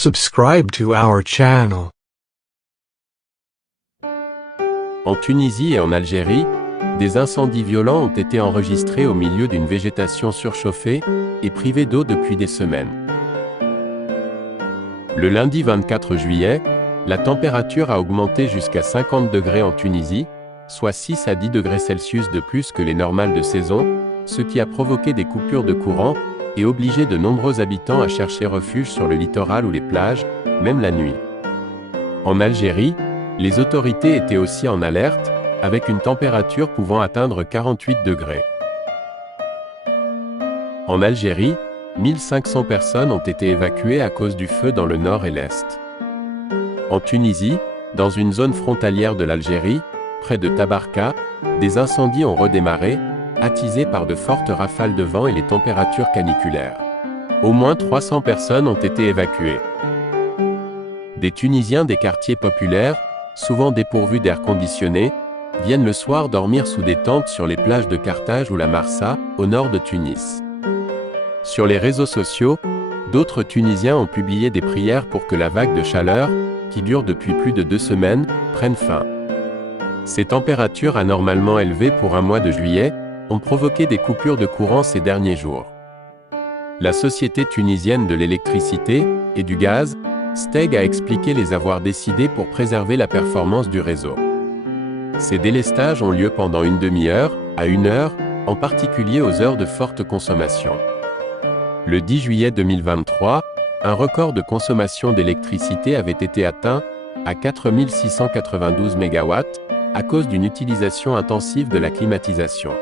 Subscribe to our channel. En Tunisie et en Algérie, des incendies violents ont été enregistrés au milieu d'une végétation surchauffée et privée d'eau depuis des semaines. Le lundi 24 juillet, la température a augmenté jusqu'à 50 degrés en Tunisie, soit 6 à 10 degrés Celsius de plus que les normales de saison, ce qui a provoqué des coupures de courant et obligé de nombreux habitants à chercher refuge sur le littoral ou les plages, même la nuit. En Algérie, les autorités étaient aussi en alerte, avec une température pouvant atteindre 48 degrés. En Algérie, 1500 personnes ont été évacuées à cause du feu dans le nord et l'est. En Tunisie, dans une zone frontalière de l'Algérie, près de Tabarka, des incendies ont redémarré, attisés par de fortes rafales de vent et les températures caniculaires. Au moins 300 personnes ont été évacuées. Des Tunisiens des quartiers populaires, souvent dépourvus d'air conditionné, viennent le soir dormir sous des tentes sur les plages de Carthage ou la Marsa, au nord de Tunis. Sur les réseaux sociaux, d'autres Tunisiens ont publié des prières pour que la vague de chaleur, qui dure depuis plus de 2 semaines, prenne fin. Ces températures anormalement élevées pour un mois de juillet ont provoqué des coupures de courant ces derniers jours. La Société tunisienne de l'électricité et du gaz, STEG, a expliqué les avoir décidés pour préserver la performance du réseau. Ces délestages ont lieu pendant une demi-heure à 1 heure, en particulier aux heures de forte consommation. Le 10 juillet 2023, un record de consommation d'électricité avait été atteint, à 4692 MW, à cause d'une utilisation intensive de la climatisation.